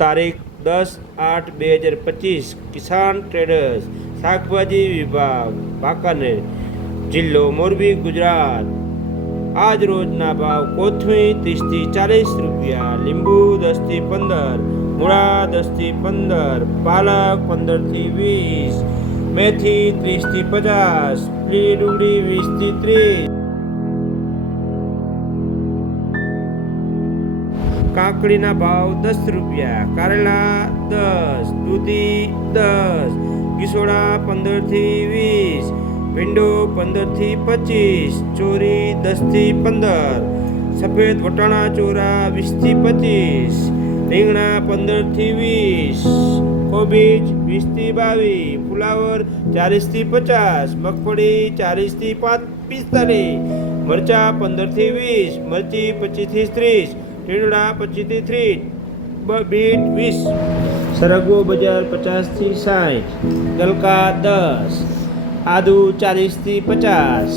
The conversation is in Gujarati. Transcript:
તારીખ 10/8/2025 કિસાન ટ્રેડર્સ શાકભાજી વિભાગ વાંકાનેર જિલ્લો મોરબી ગુજરાત। આજ રોજના ભાવ કોથમી 30 થી 40 રૂપિયા, લીંબુ 10 થી 15, મૂળા 10 થી 15, પાલક 15 થી 20, મેથી 30 થી 50, લીલી ડુંગળી 20 થી 30, કાકડીના ભાવ 10 રૂપિયા, કારેલા 10, દૂધી 10, ગીસોડા 15 થી 20, ભીંડો 15 થી 25, ચોરી 10 થી 15, સફેદ વટાણા ચોરા 20 થી 25, રીંગણા 15 થી 20, કોબીજ 20 થી 22, ફુલાવર 40 થી 50, મગફળી 40 થી 45, મરચા 15 થી 20, મરચી 25 થી 30, ટીંડોળા 25 થી 30, બીટ 20, સરગવો બજાર 50 થી 60, ગલકા 10, આદુ 40 થી 50।